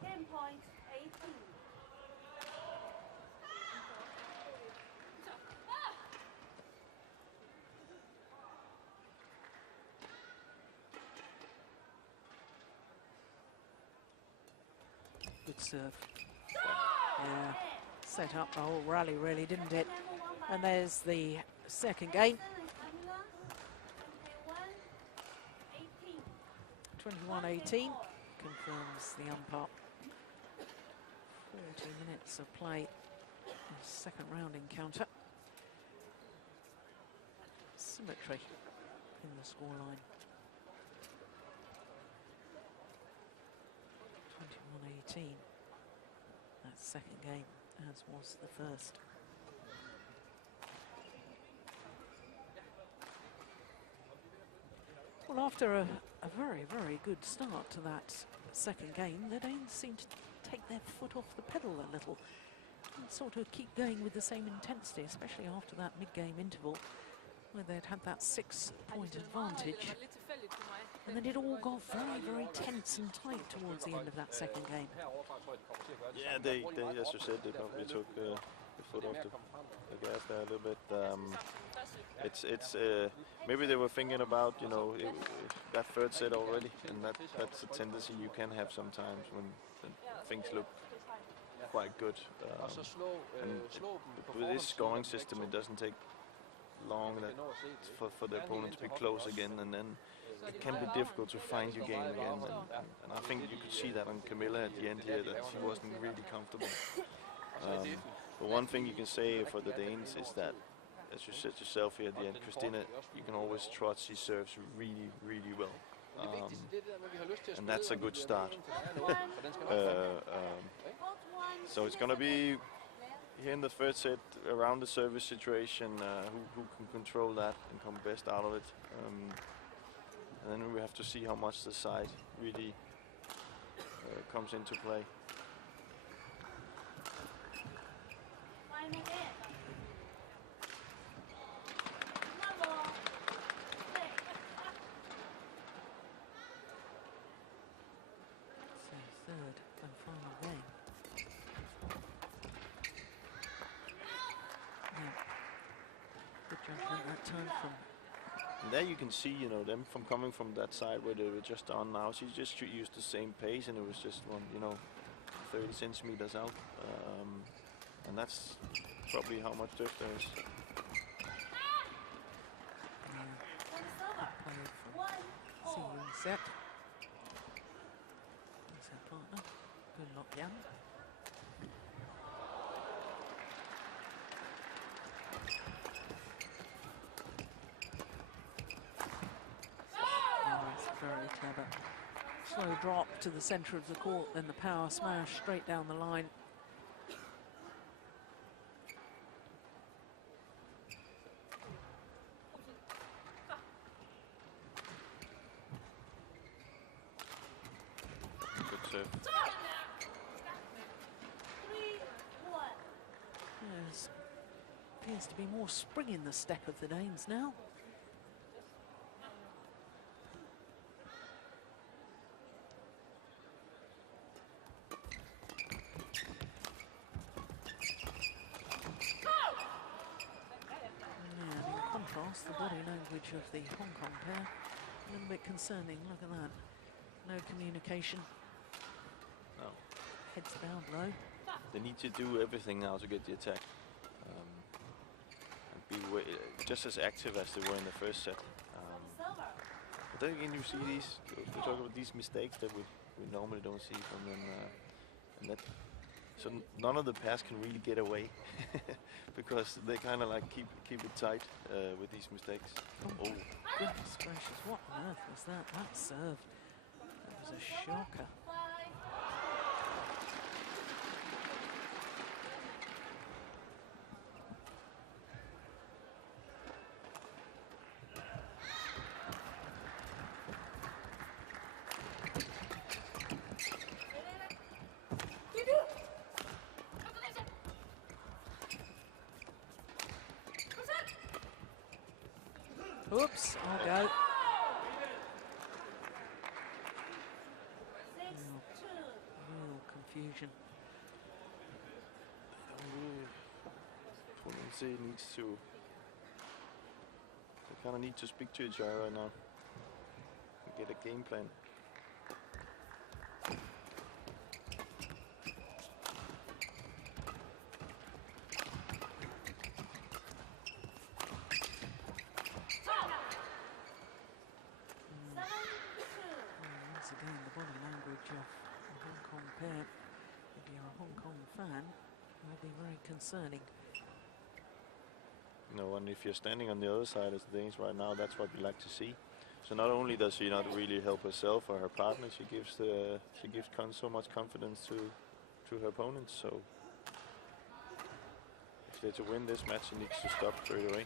Game point 18. Good serve. Yeah. Set up the whole rally, really, didn't it? And there's the second game. 21-18 confirms the umpire. 40 minutes of play in the second round encounter. Symmetry in the scoreline. 21-18. That second game, as was the first. Well, after a very good start to that second game, the Danes seem to take their foot off the pedal a little and sort of keep going with the same intensity, especially after that mid-game interval where they'd had that 6-point advantage. And then it all got very, very tense and tight towards the end of that second game. Yeah, they as you said, they probably took the foot off the gas there a little bit. It's maybe they were thinking about, you know, that third set already, and that's a tendency you can have sometimes when things look quite good. And with this scoring system, it doesn't take long for the opponent to be close again, and then it can be difficult to find your game again. And I think you could see that on Kamilla at the end here, that she wasn't really comfortable. But one thing you can say for the Danes is that, as you said yourself here at the end, Christinna, you can always trust she serves really, really well. And that's a good start. So it's going to be here in the third set around the service situation, who can control that and come best out of it. And then we have to see how much the side really comes into play. Third and final game. Good judgment that time from. And there you can see, you know, them from coming from that side where they were just on now. She just used the same pace, and it was just one, you know, 30 centimeters out. And that's probably how much drift there is. Senior set. That's her partner. Good luck, Jan. Very clever. Slow drop to the centre of the court, then the power smash straight down the line. Good serve. There appears to be more spring in the step of the Danes now. The body language of the Hong Kong pair, a little bit concerning. Look at that. No communication. No. Heads down low. They need to do everything now to get the attack. And be just as active as they were in the first set. But then again, you see these, we talk about these mistakes that we normally don't see from them. And that, so none of the pairs can really get away. Because they kind of like keep it tight with these mistakes. Oh, goodness gracious, what on earth was that? That serve. That was a shocker. Oops, I'll go. Real confusion. Poon needs to. They kind of need to speak to each other right now. And get a game plan. Concerning. No, and if you're standing on the other side as the Danes right now, that's what we like to see. So not only does she not really help herself or her partner, she gives so much confidence to her opponents. So if they're to win this match, she needs to stop straight away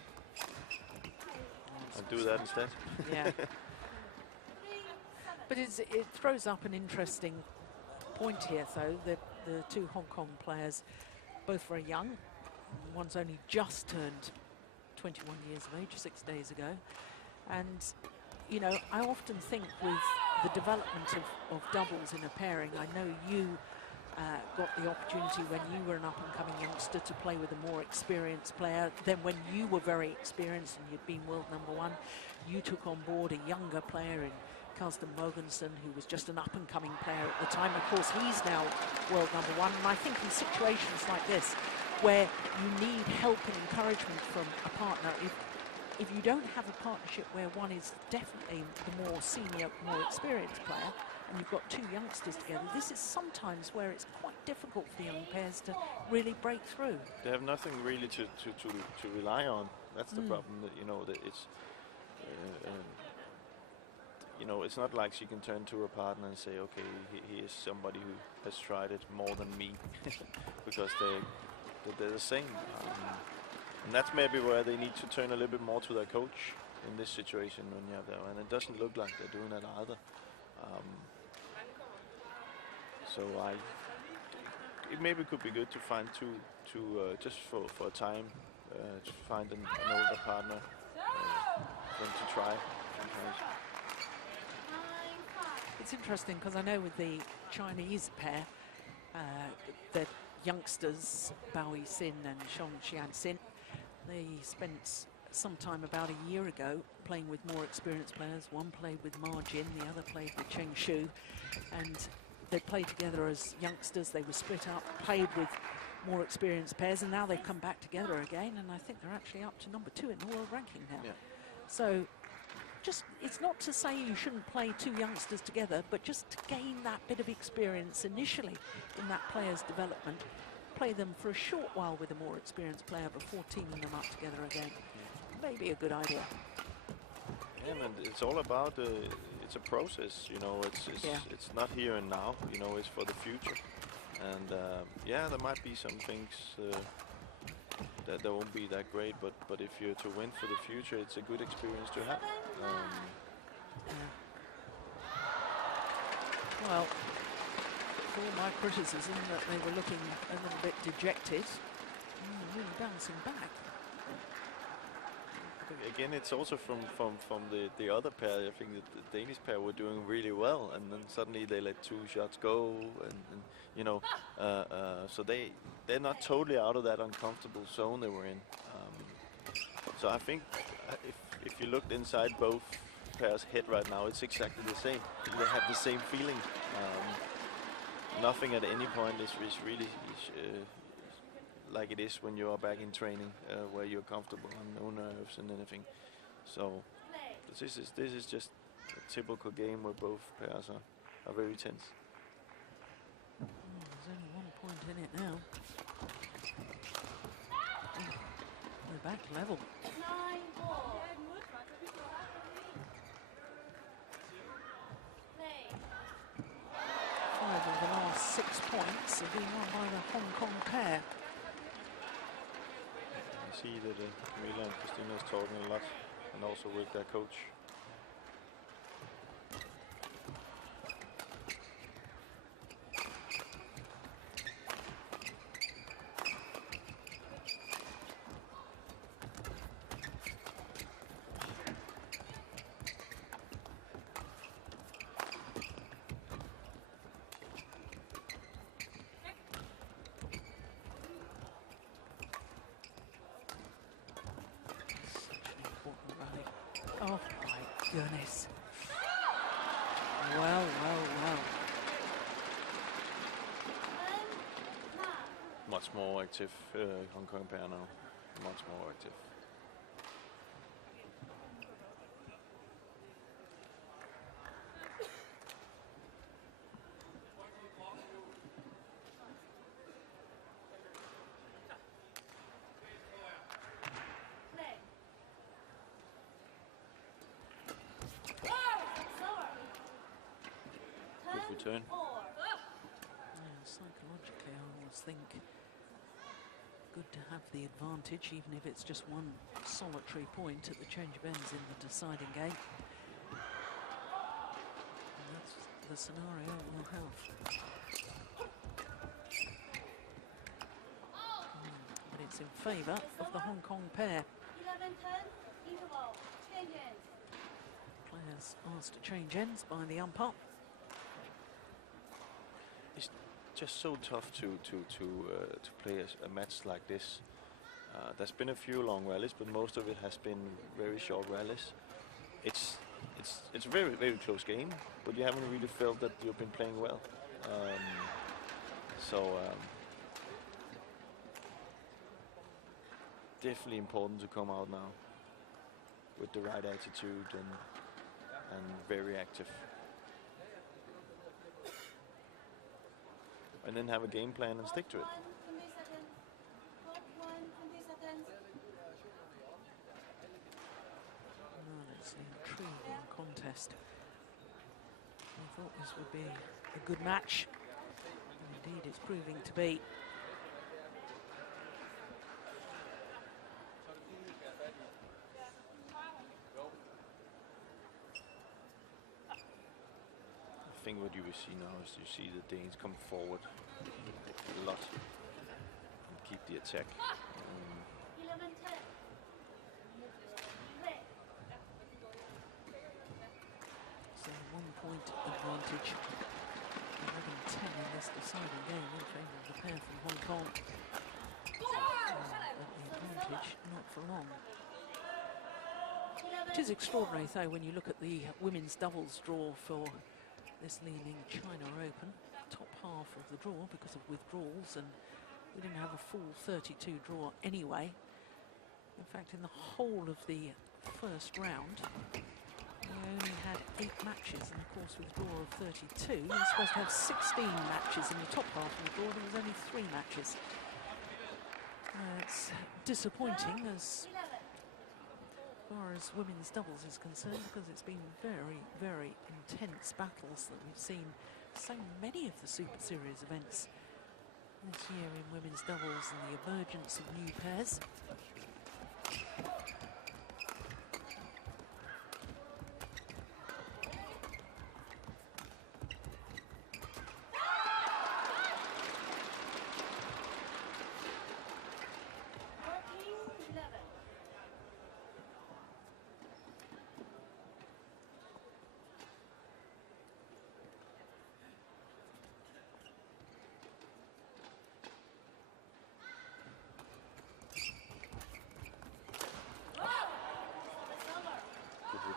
and do that instead. Yeah. But it throws up an interesting point here, though. The two Hong Kong players, both very young. One's only just turned 21 years of age, 6 days ago. And you know, I often think with the development of doubles in a pairing, I know you got the opportunity when you were an up-and-coming youngster to play with a more experienced player. Then when you were very experienced and you'd been world #1, you took on board a younger player in Carsten Mogensen, who was just an up-and-coming player at the time. Of course, he's now world #1. And I think in situations like this, where you need help and encouragement from a partner, if you don't have a partnership where one is definitely the more senior, more experienced player, and you've got two youngsters together, this is sometimes where it's quite difficult for the young pairs to really break through. They have nothing really to rely on. That's the problem. That, you know, that it's you know, it's not like she can turn to a partner and say, okay, he is somebody who has tried it more than me, because they're the same. And that's maybe where they need to turn a little bit more to their coach in this situation when you have that. And it doesn't look like they're doing that either. So it maybe could be good to find just for a time, to find an older partner for them to try sometimes. It's interesting because I know with the Chinese pair, the youngsters, Bao Yixin and Shong Xianxin, they spent some time about a year ago playing with more experienced players. One played with Ma Jin, the other played with Cheng Shu, and they played together as youngsters. They were split up, played with more experienced pairs, and now they've come back together again, and I think they're actually up to #2 in the world ranking now. Yeah. So just, it's not to say you shouldn't play two youngsters together, but just to gain that bit of experience initially in that player's development, play them for a short while with a more experienced player before teaming them up together again. Maybe a good idea. Yeah, and it's all about it's a process, you know. It's not here and now, you know. It's for the future, and yeah, there might be some things that won't be that great, but if you're to win for the future, it's a good experience to have. Well, for all my criticism that they were looking a little bit dejected, really bouncing back. Again, it's also from the other pair. I think that the Danish pair were doing really well, and then suddenly they let two shots go, and you know, so they're not totally out of that uncomfortable zone they were in. So I think if you looked inside both pairs' head right now, it's exactly the same. They have the same feeling. Nothing at any point is really like it is when you are back in training, where you're comfortable and no nerves and anything. So this is just a typical game where both pairs are very tense. There's only 1 point in it now. We're back level. 9-4. 5 of the last 6 points have been won by the Hong Kong pair. I see that Kamilla and Christinna is talking a lot, and also with their coach. Oh my goodness. Well. Much more active Hong Kong pair now. Much more active. Return. Psychologically, I always think good to have the advantage, even if it's just one solitary point at the change of ends in the deciding game. And that's the scenario we'll have. But it's in favour of the Hong Kong pair. 11-10, interval, change ends. Playing Players asked to change ends by the umpire. It's just so tough to play a match like this. There's been a few long rallies, but most of it has been very short rallies. It's a very, very close game, but you haven't really felt that you've been playing well. Definitely important to come out now with the right attitude and very active. And then have a game plan and stick to it. It's an intriguing contest. I thought this would be a good match. Indeed, it's proving to be. I think what you will see now is you see the Danes come forward a lot and keep the attack. 11-10. So 1 point advantage. 11-10 in this deciding game in favour of the pair from Hong Kong. But the advantage not for long. It is extraordinary though when you look at the women's doubles draw for this Li-Ning China Open. Top half of the draw because of withdrawals, and we didn't have a full 32 draw anyway. In fact, in the whole of the first round, we only had 8 matches, and of course with a draw of 32, you're supposed to have 16 matches in the top half of the draw. There was only 3 matches. It's disappointing as far as women's doubles is concerned, because it's been very, very intense battles that we've seen so many of the Super Series events this year in women's doubles, and the emergence of new pairs.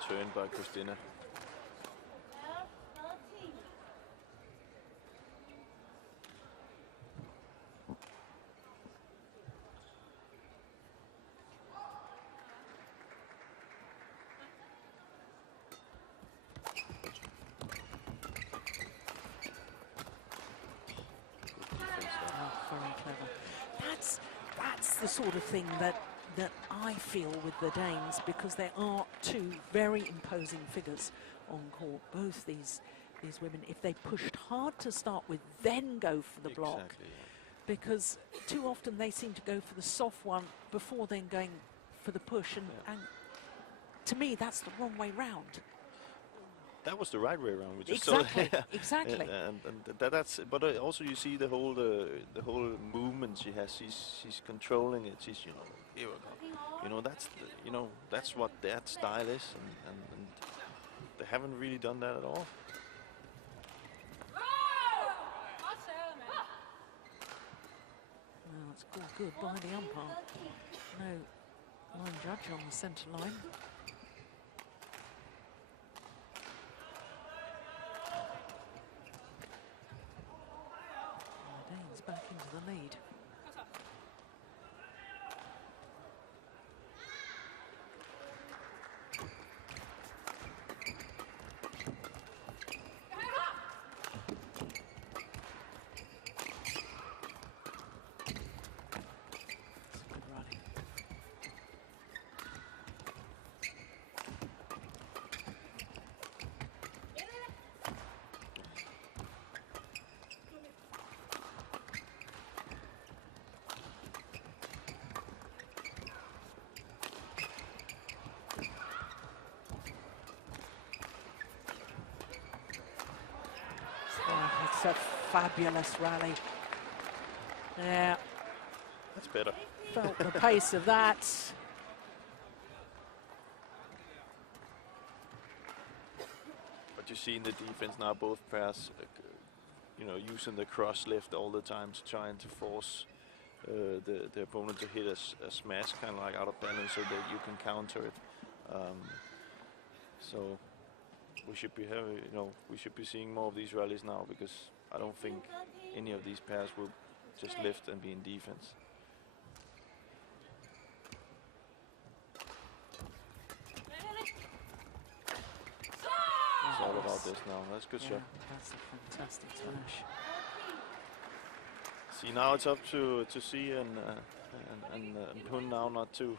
Return by Christinna. Very clever. That's the sort of thing that I feel with the Danes, because there are 2 very imposing figures on court. Both these women, if they pushed hard to start with, then go for the block. Exactly, yeah. Because too often they seem to go for the soft one before then going for the push, and to me that's the wrong way round. That was the right way around. Exactly, exactly. And that's. But also you see the whole movement she has. She's controlling it. She's here we go. That's what that style is, and they haven't really done that at all. Well, it's called good by the umpire. No line judge on the centre line. Danes back into the lead. It's a fabulous rally. Yeah. That's better. Felt the pace of that. But you see in the defense now, both pairs, you know, using the cross lift all the time to trying to force the opponent to hit a smash, kind of like out of balance, so that you can counter it. So we should be having, you know, we should be seeing more of these rallies now, because I don't think any of these pairs will just lift and be in defense. It's all about this now. That's a good shot. That's a fantastic smash. See, now it's up to C and Poon now not to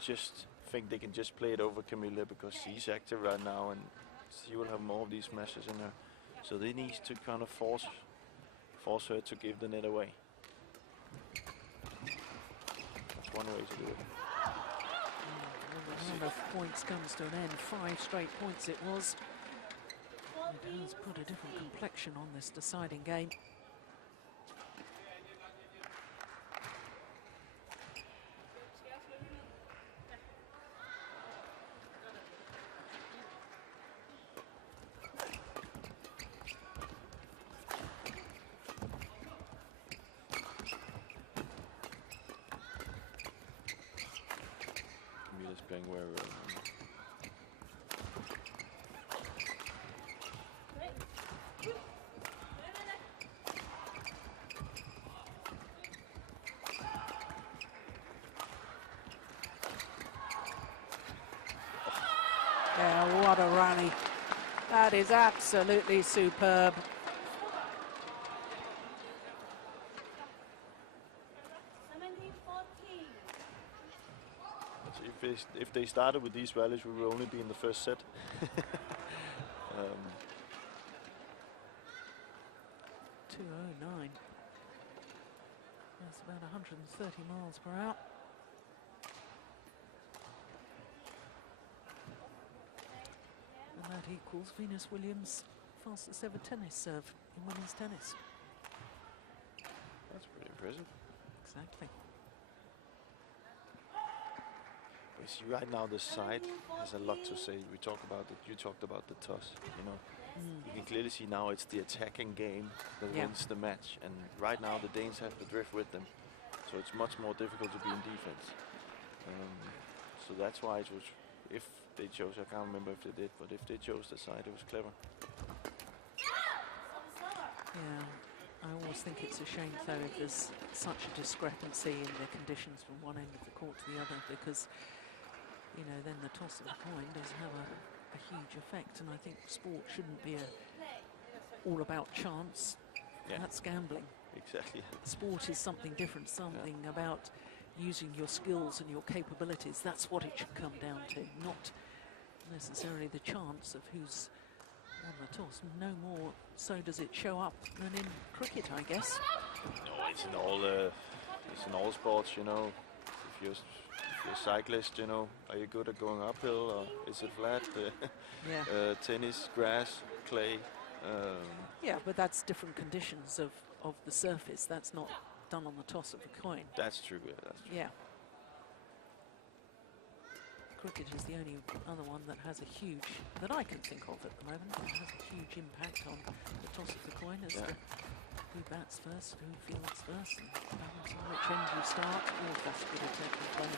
just think they can just play it over Kamilla, because she's active right now and she will have more of these smashes in her. So they need to kind of force her to give the net away. That's one way to do it. The run of points comes to an end. 5 straight points it was. It has put a different complexion on this deciding game. Kamilla's playing where Yeah, what a rally. That is absolutely superb. if they started with these rallies, we will only be in the first set. 209. That's about 130 miles per hour. And that equals Venus Williams' fastest ever tennis serve in women's tennis. That's pretty impressive. Exactly. You see, right now the side has a lot to say. We talk about it. You talked about the toss. You know, you can clearly see now it's the attacking game that wins the match. And right now the Danes have the drift with them, so it's much more difficult to be in defense. So that's why it was. If they chose, I can't remember if they did, but if they chose the side, it was clever. Yeah, I always think it's a shame though if there's such a discrepancy in the conditions from one end of the court to the other, because you know, then the toss of the coin does have a huge effect, and I think sport shouldn't be all about chance. Yeah. That's gambling. Exactly. Sport is something different, something about using your skills and your capabilities. That's what it should come down to, not necessarily the chance of who's won the toss. No more so does it show up than in cricket, I guess. No, it's in all sports, you know. If you're a cyclist, you know, are you good at going uphill, or is it flat? Tennis, grass, clay. Yeah, but that's different conditions of the surface. That's not done on the toss of a coin. That's true. Yeah, that's true. Yeah. Cricket is the only other one that has a huge, that I can think of at the moment, that has a huge impact on the toss of the coin as to who bats first, who fields first, and on which end you start. All of that's good attacking play.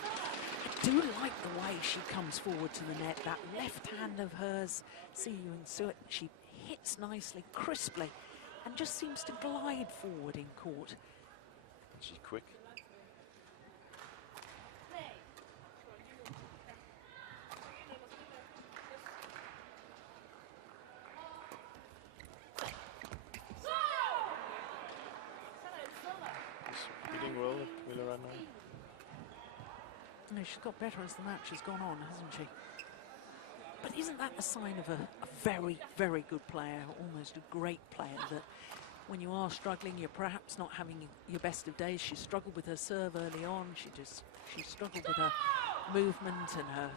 I do like the way she comes forward to the net. That left hand of hers, see you in Suet, she hits nicely, crisply, and just seems to glide forward in court. She's quick. She's hitting well, Kamilla, right now. No, she's got better as the match has gone on, hasn't she? But isn't that a sign of a very, very good player, almost a great player, that when you are struggling, you're perhaps not having your best of days? She struggled with her serve early on. She struggled with her movement and her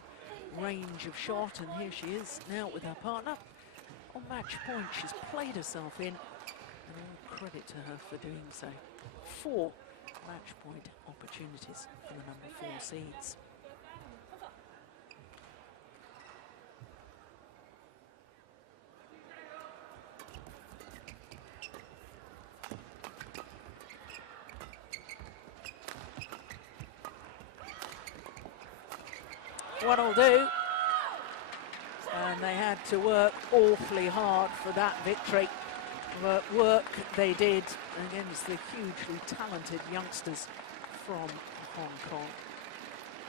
range of shot, and here she is now with her partner on match point. She's played herself in, and all credit to her for doing so. 4 match point opportunities for the number 4 seeds. one'll do. And they had to work awfully hard for that victory. But work they did against the hugely talented youngsters from Hong Kong.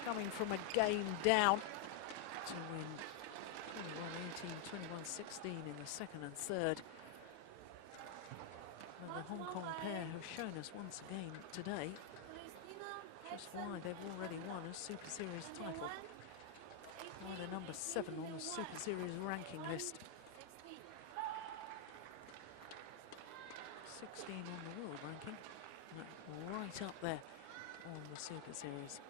Coming from a game down to win 21-18, 21-16 in the second and third. And the Hong Kong pair have shown us once again today just why they've already won a Super Series title. Why they're number 7 on the Super Series ranking list. 16 on the world ranking. Right up there on the Super Series.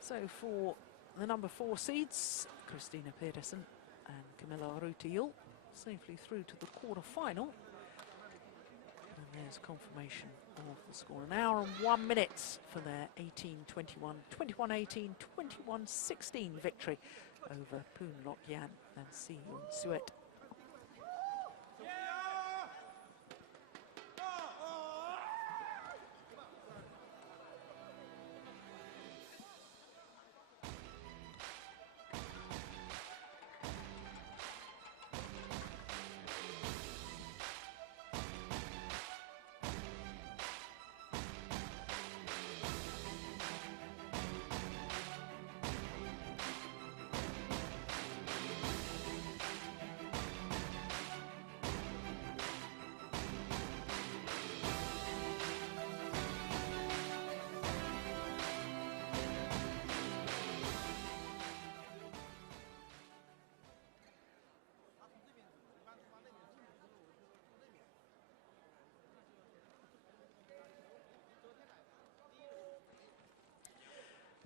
So for the number 4 seeds, C.Pedersen and Kamilla Juhl safely through to the quarter-final. And there's confirmation of the score. An hour and 1 minute for their 18-21, 21-18, 21-16 victory over Poon, Yan and Suet.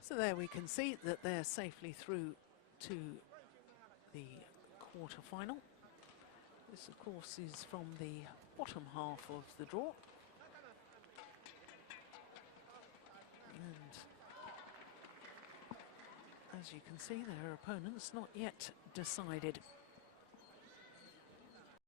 So there we can see that they're safely through to the quarter-final. This, of course, is from the bottom half of the draw. And as you can see, their opponents not yet decided.